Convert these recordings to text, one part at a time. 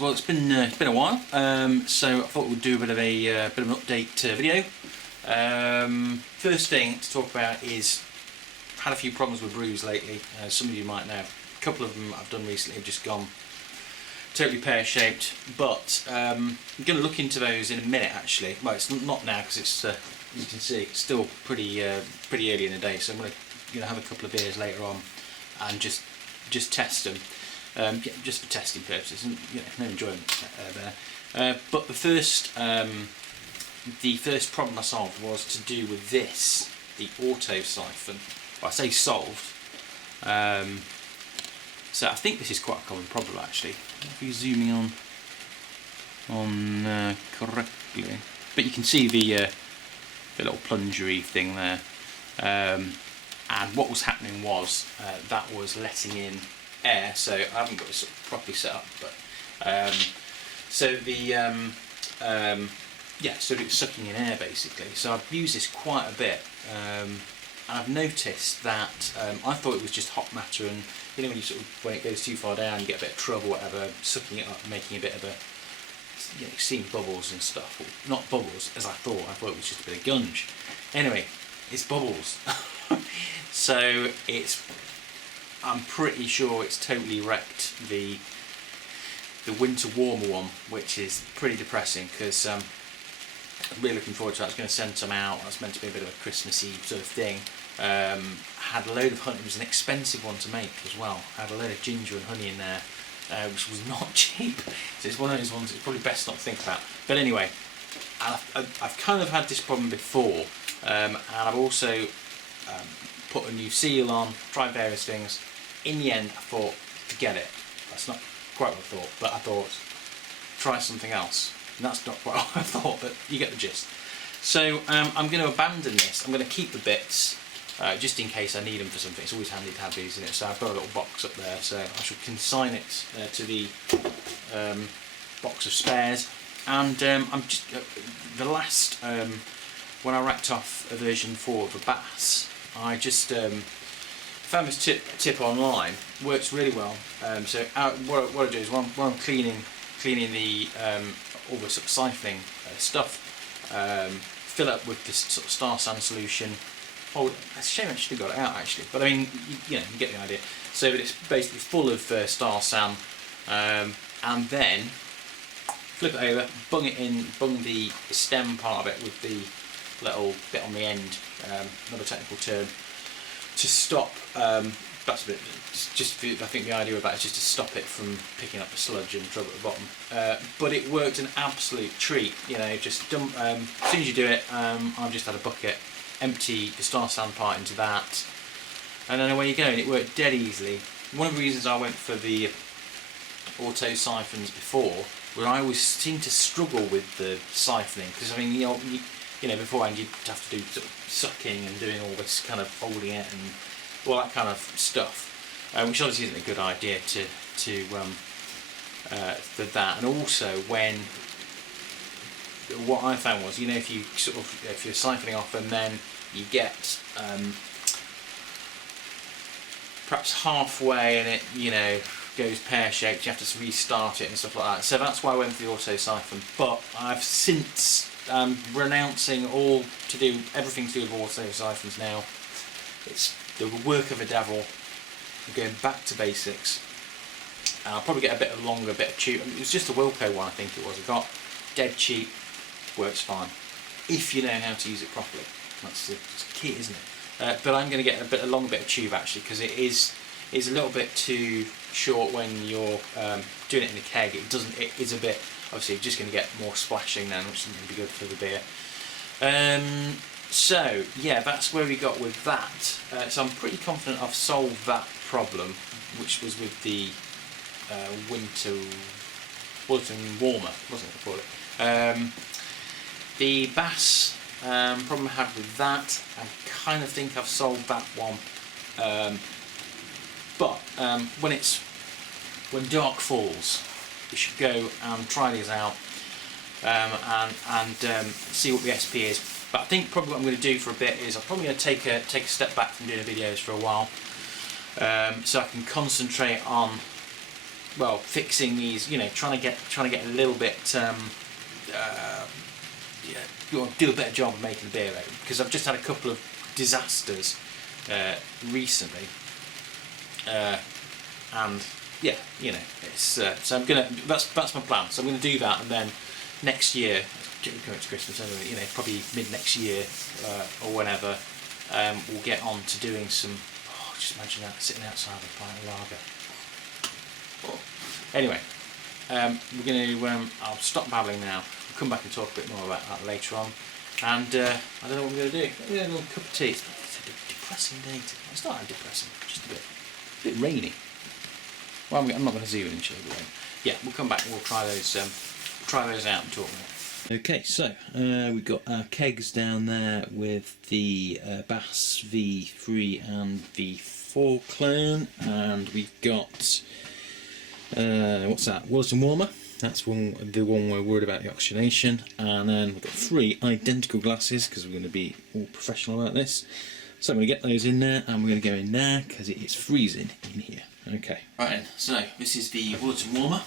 guys, well it's been a while, so I thought we'd do a bit of an update video. First thing to talk about is I've had a few problems with brews lately. Some of you might know. A couple of them I've done recently have just gone totally pear-shaped, but I'm going to look into those in a minute actually. Well, it's not now because it's you can see it's still pretty early in the day, so I'm going to have a couple of beers later on and just test them. Just for testing purposes, and no enjoyment there. But the first problem I solved was to do with this, the Autosyphon. Well, I say solved. So I think this is quite a common problem actually. If you're zooming on correctly, but you can see the little plungery thing there. And what was happening was that was letting in air, so I haven't got it sort of properly set up, but so it's sucking in air basically. So I've used this quite a bit, and I've noticed that I thought it was just hot matter, and when you when it goes too far down, you get a bit of trouble, whatever, sucking it up, making a bit of a seeing bubbles and stuff. Well, not bubbles as I thought it was just a bit of gunge. Anyway, it's bubbles. So I'm pretty sure it's totally wrecked the winter warmer one, which is pretty depressing because I'm really looking forward to it. I was going to send some out. That's meant to be a bit of a Christmassy sort of thing. Had a load of honey. It was an expensive one to make as well. I had a load of ginger and honey in there, which was not cheap. So it's one of those ones it's probably best not to think about. But anyway, I've kind of had this problem before, and I've also put a new seal on, tried various things. In the end, I thought, forget it. That's not quite what I thought, but I thought, try something else. And that's not quite what I thought, but you get the gist. So I'm going to abandon this. I'm going to keep the bits, just in case I need them for something. It's always handy to have these in it. So I've got a little box up there, so I shall consign it to the box of spares. And I'm just, the last, when I racked off a version 4 of a bass, I just found this tip online. Works really well. So what I do is when I'm cleaning the all the sort of siphoning stuff, fill up with this sort of star sand solution. Oh, it's a shame I should have got it out actually, but I mean you get the idea. So it's basically full of star sand, and then flip it over, bung it in, bung the stem part of it with the little bit on the end, another technical term, to stop, that's a bit, I think the idea of that is just to stop it from picking up the sludge and trouble at the bottom. But it worked an absolute treat, just dump, as soon as you do it, I've just had a bucket, empty the star sand part into that, and then away you go, and it worked dead easily. One of the reasons I went for the Autosyphons before was I always seemed to struggle with the siphoning, because I mean, beforehand you'd have to do sort of sucking and doing all this kind of holding it and all that kind of stuff, which obviously isn't a good idea for that. And also what I found was, if you're siphoning off and then you get perhaps halfway and it goes pear-shaped, you have to restart it and stuff like that. So that's why I went for the Autosyphon. But I've since renouncing everything to do with Autosyphons now. It's the work of a devil. I'm going back to basics. And I'll probably get a bit of longer bit of tube. It was just a Wilco one, I think it was. I got dead cheap, works fine. If you know how to use it properly. That's the key, isn't it? But I'm going to get a longer bit of tube actually, because it is a little bit too short when you're doing it in a keg. It is a bit, obviously you're just going to get more splashing then, which isn't going to be good for the beer. So yeah, that's where we got with that. So I'm pretty confident I've solved that problem, which was with the winter warmer, wasn't it? I call it. The bass problem I had with that, I kind of think I've solved that one. But when dark falls, we should go and try these out and see what the SP is. But I think probably what I'm going to do for a bit is I'm probably going to take a step back from doing videos for a while, so I can concentrate on well, fixing these, you know, trying to get a little bit, yeah, you want to do a better job of making the beer out, because I've just had a couple of disasters recently, and yeah, you know, it's so I'm gonna, that's my plan. So I'm gonna do that, and then next year, coming to Christmas anyway, you know, probably mid next year or whenever, we'll get on to doing some. Oh, just imagine that, sitting outside with a pint of lager. Oh. Anyway, we're going to. I'll stop babbling now. We'll come back and talk a bit more about that later on. And I don't know what we're going to do. We're going to have a little cup of tea. It's a bit depressing day. It's not that depressing, just a bit rainy. Well, I'm not going to zoom in actually, but yeah, we'll come back and we'll try those out and talk more. Okay, so we've got our kegs down there with the Bass V3 and V4 clone, and we've got what's that? Wilson warmer. That's the one we're worried about the oxygenation, and then we've got 3 identical glasses because we're going to be all professional about this. So I'm going to get those in there, and we're going to go in there because it is freezing in here. Okay. Right then, so this is the Wilson warmer.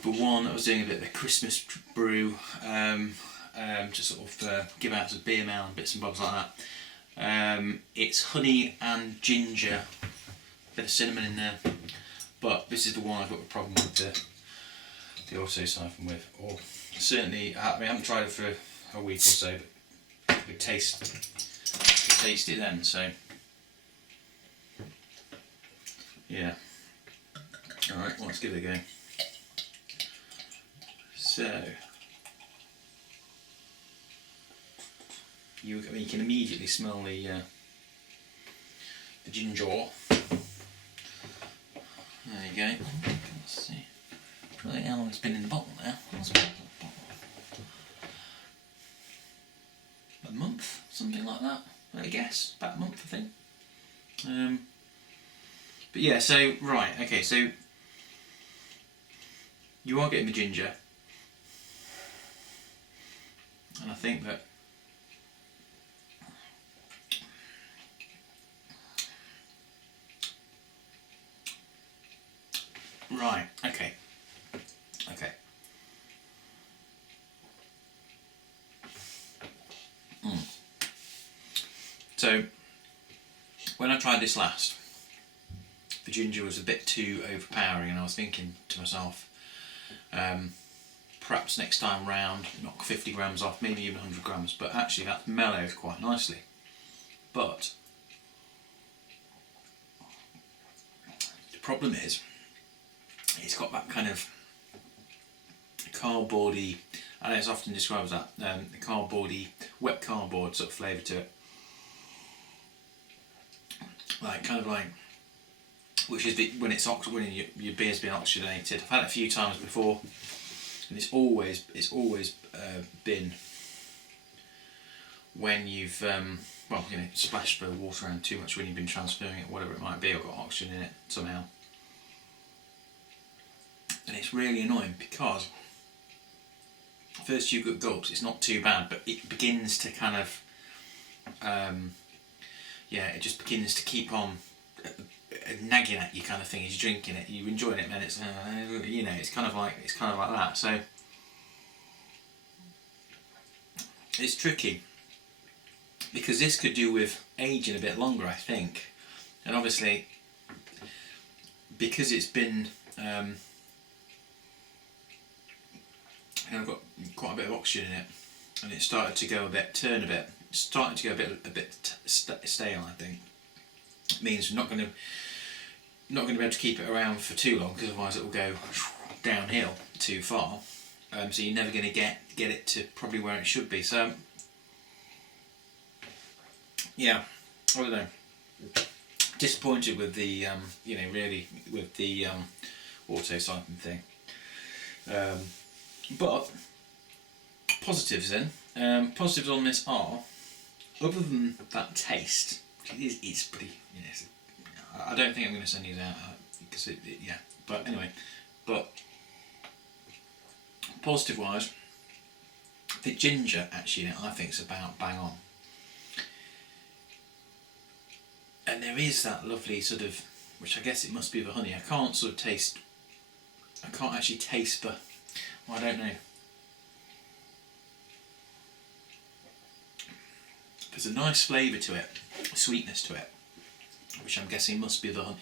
For one, I was doing a bit of a Christmas brew to sort of give out to beer mail and bits and bobs like that. It's honey and ginger, a bit of cinnamon in there, but this is the one I've got a problem with the Autosyphon with. Or certainly, I haven't tried it for a week or so, but we taste it then. So yeah. All right, well, let's give it a go. So you can immediately smell the ginger. There you go. Let's see. I think how long it's been in the bottle now. A month, something like that. I guess about a month, I think. But yeah, so right, okay, so you are getting the ginger, and I think that right, okay. So when I tried this last, the ginger was a bit too overpowering, and I was thinking to myself, perhaps next time round knock 50 grams off, maybe even 100 grams, but actually that's mellowed quite nicely. But the problem is, it's got that kind of cardboardy, and it's often described as that, cardboardy, wet cardboard sort of flavour to it. Like, kind of like, which is when your beer's been oxygenated. I've had it a few times before, and it's always been when you've well, you know, splashed the water around too much when you've been transferring it, whatever it might be, or got oxygen in it somehow. And it's really annoying because first few good gulps, it's not too bad, but it begins to kind of yeah, it just begins to keep on nagging at you, kind of thing. As you're drinking it, you're enjoying it, man. It's you know, it's kind of like that. So it's tricky because this could do with aging a bit longer, I think, and obviously because it's been I've got quite a bit of oxygen in it, and it started to go turn a bit. It's starting to go a bit stale, I think. It means we're not going to be able to keep it around for too long, because otherwise it will go downhill too far. So you're never going to get it to probably where it should be. So yeah, I don't know. Disappointed with the you know, really with the Autosyphon thing. But positives then. Positives on this are, other than that taste, it's pretty. You know, I don't think I'm going to send these out because yeah. But anyway, positive wise, the ginger actually, I think, is about bang on. And there is that lovely sort of which I guess it must be the honey. I can't sort of taste, I can't actually taste the, well, I don't know. There's a nice flavour to it, a sweetness to it, which I'm guessing must be the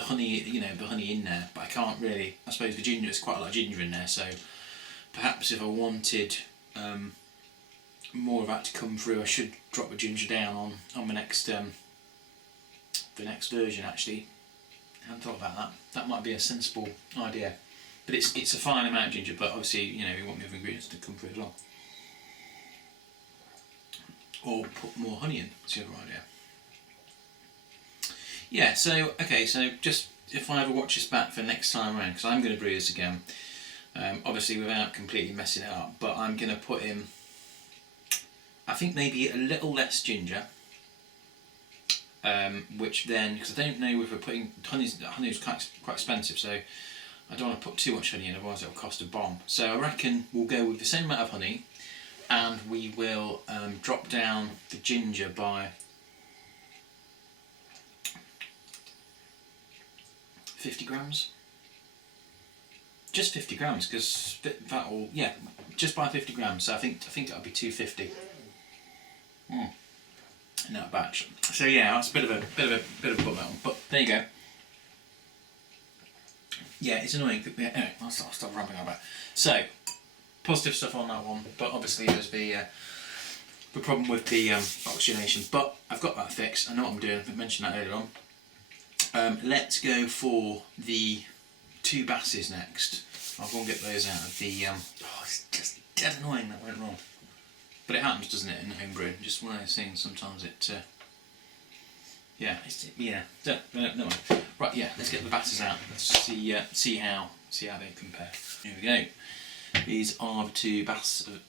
honey, you know, the honey in there, but I can't really, I suppose the ginger, there's quite a lot of ginger in there, so perhaps if I wanted more of that to come through, I should drop the ginger down on the next version actually. I hadn't thought about that. That might be a sensible idea. But it's a fine amount of ginger, but obviously, you know, you want the other ingredients to come through as well. Or put more honey in, that's the other idea. Yeah, so, okay, so just if I ever watch this back for next time around, because I'm going to brew this again, obviously without completely messing it up, but I'm going to put in, I think maybe a little less ginger, which then, because I don't know if we're putting, honey is quite expensive, so I don't want to put too much honey in, otherwise it'll cost a bomb. So I reckon we'll go with the same amount of honey, and we will drop down the ginger by 50 grams. Just 50 grams, because that will, yeah, just by 50 grams. So I think that'll be 250. In that batch. So yeah, that's a bit of a bummer, but there you go. Yeah, it's annoying. Anyway, I'll stop rambling about it. So positive stuff on that one, but obviously there's the problem with the oxygenation. But I've got that fixed. I know what I'm doing. I mentioned that earlier on. Let's go for the 2 basses next. I'll go and get those out of the. Oh, it's just dead annoying that went wrong. But it happens, doesn't it, in homebrew? Just one of those things. Sometimes it. Yeah. No. Right. Yeah. Let's get the basses out. Let's see how they compare. Here we go. These are the 2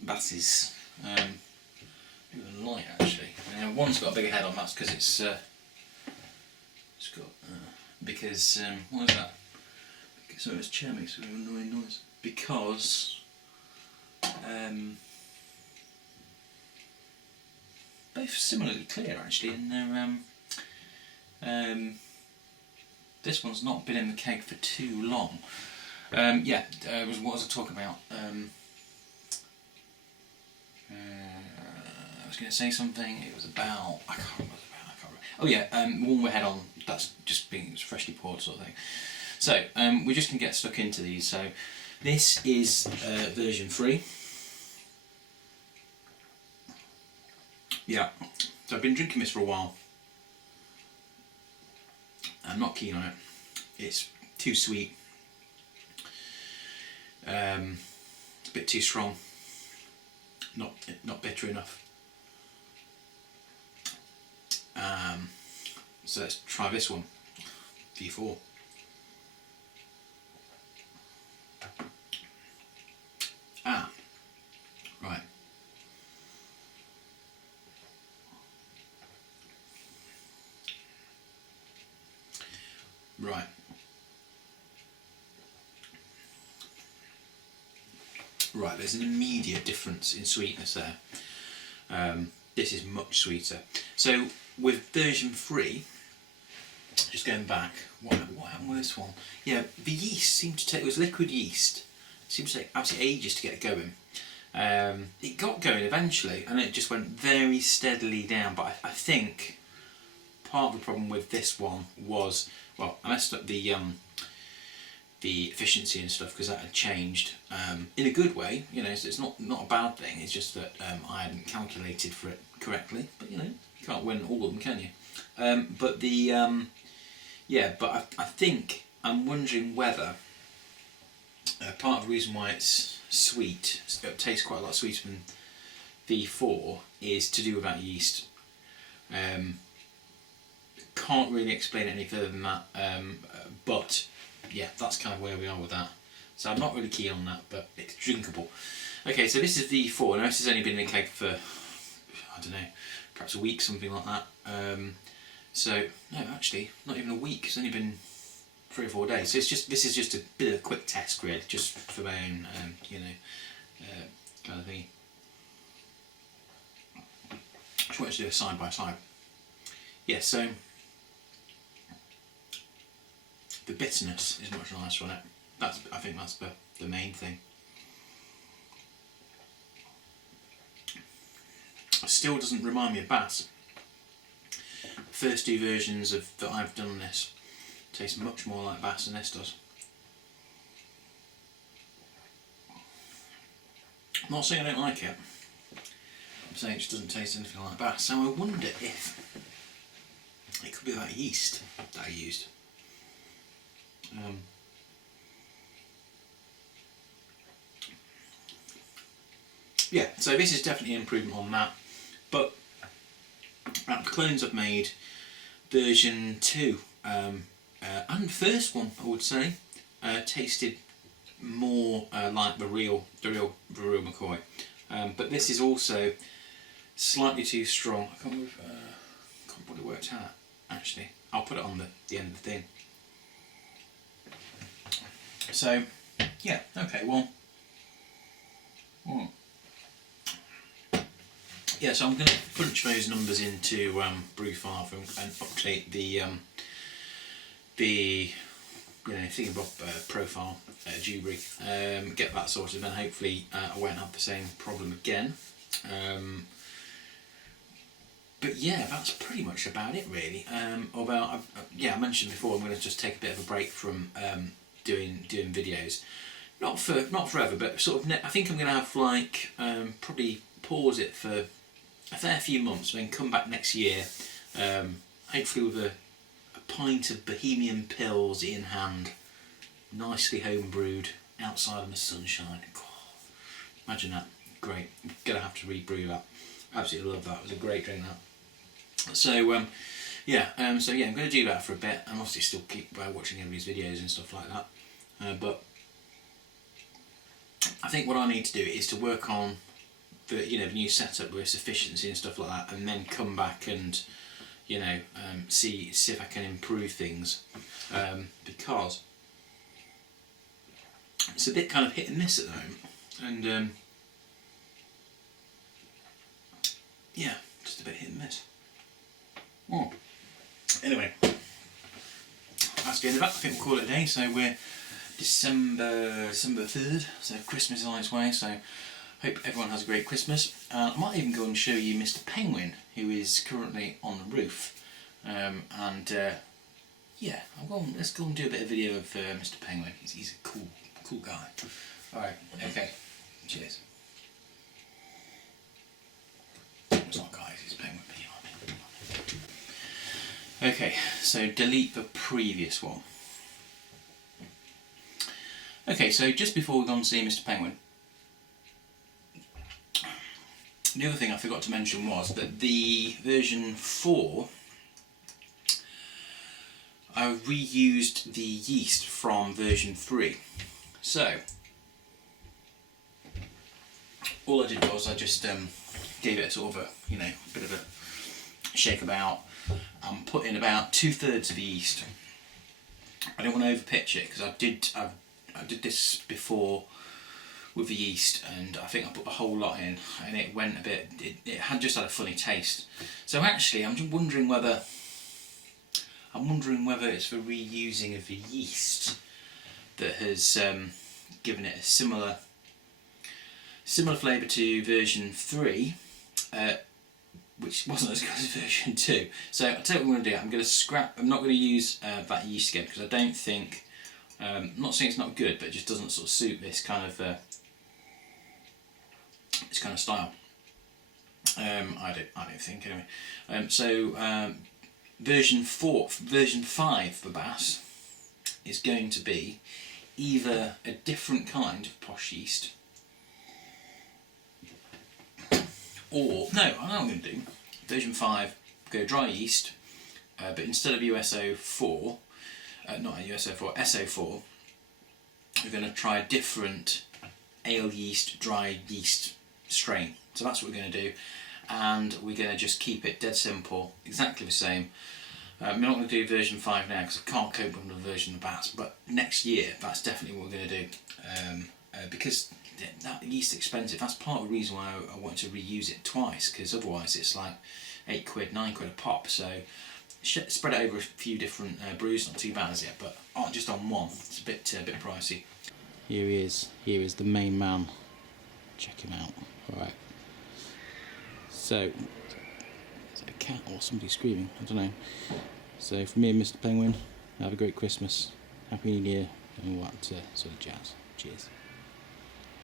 basses. A light actually. One's got a bigger head on. That's because it's got because what is that? So it's chair makes a really annoying noise. Because both similarly clear actually, and they're this one's not been in the keg for too long. What was I talking about? I was going to say something. It was about, I can't remember. Oh yeah, one we had on. That's just being freshly poured sort of thing. So we're just going to get stuck into these. So this is version 3. Yeah, so I've been drinking this for a while. I'm not keen on it. It's too sweet. A bit too strong. Not bitter enough. So let's try this one. V4. Right. Right. Right, there's an immediate difference in sweetness there. This is much sweeter. So with version 3, just going back, what happened with this one? Yeah, the yeast seemed to take, it was liquid yeast. It seemed to take absolutely ages to get going. It got going eventually, and it just went very steadily down. But I think part of the problem with this one was, well, I messed up the efficiency and stuff because that had changed in a good way. You know, so it's not a bad thing. It's just that I hadn't calculated for it correctly. But you know, you can't win all of them, can you? But the but I think I'm wondering whether part of the reason why it's sweet, it tastes quite a lot sweeter than V4, is to do with that yeast. Can't really explain it any further than that, but yeah, that's kind of where we are with that. So I'm not really keen on that, but it's drinkable. Okay, so this is V4. Now this has only been in the keg for, I don't know, perhaps a week, something like that. So no, actually, not even a week. It's only been 3 or 4 days. So this is just a bit of a quick test, really, just for my own, kind of thing. Just wanted to do a side by side. Yeah, so the bitterness is much nicer on it. I think that's the main thing. Still doesn't remind me of Bass. First two versions that I've done on this taste much more like Bass than this does. I'm not saying I don't like it. I'm saying it just doesn't taste anything like Bass. So I wonder if it could be that yeast that I used. Yeah, so this is definitely an improvement on that. But the clones I've made, version 2 and the first one, I would say, tasted more like the real McCoy. But this is also slightly too strong. I can't remember what it worked out actually. I'll put it on the end of the thing. So yeah, okay, well. Yeah, so I'm going to punch those numbers into Brewfile and update the thingamabob profile Dewberry, get that sorted, and hopefully I won't have the same problem again. But yeah, that's pretty much about it really. Although I mentioned before, I'm going to just take a bit of a break from doing videos, not forever, but sort of. I think I'm going to have like probably pause it for a fair few months, and then come back next year, hopefully with a pint of Bohemian Pills in hand, nicely home brewed, outside in the sunshine. God, imagine that, great. I'm gonna have to rebrew that. Absolutely love that. It was a great drink, that. So I'm gonna do that for a bit, and obviously still keep watching everybody's videos and stuff like that. But I think what I need to do is to work on the new setup with efficiency and stuff like that, and then come back and see if I can improve things, because it's a bit kind of hit and miss at the moment, and yeah, just a bit hit and miss. Anyway, that's the end of that. I think we'll call it a day. So we're December 3rd, so Christmas is on its way, so hope everyone has a great Christmas. I might even go and show you Mr. Penguin, who is currently on the roof. Yeah, let's go and do a bit of video of Mr. Penguin. He's a cool guy. Alright, okay, cheers. It's not guys, he's a penguin, but you know what I mean. Okay, so delete the previous one. Okay, so just before we go and see Mr. Penguin, the other thing I forgot to mention was that the version 4, I reused the yeast from version 3. So, all I did was I just gave it a sort of a bit of a shake about, and put in about 2/3 of the yeast. I don't want to overpitch it because I did this before with the yeast, and I think I put the whole lot in, and it went a bit. It had just had a funny taste. So actually, I'm just wondering whether it's the reusing of the yeast that has given it a similar flavour to version 3, which wasn't as good as version 2. So I'll tell you what I'm going to do. I'm going to scrap. I'm not going to use that yeast again because I don't think. I'm not saying it's not good, but it just doesn't sort of suit this kind of style. I don't think anyway. Version 5 for Bass is going to be either a different kind of posh yeast, or no, I know what I'm going to do. Version 5, go dry yeast, but instead of SO4, we're going to try a different ale yeast, dry yeast strain. So that's what we're going to do, and we're going to just keep it dead simple, exactly the same. I'm not going to do version 5 now because I can't cope with another version of Bass, but next year that's definitely what we're going to do, because that yeast is expensive. That's part of the reason why I want to reuse it twice, because otherwise it's like £8, £9 a pop, so spread it over a few different brews, not too bad as yet, but just on one, it's a bit pricey. Here he is. Here is the main man. Check him out. All right. So, is it a cat or somebody screaming? I don't know. So, from me and Mr. Penguin, have a great Christmas, Happy New Year, and all that sort of jazz. Cheers.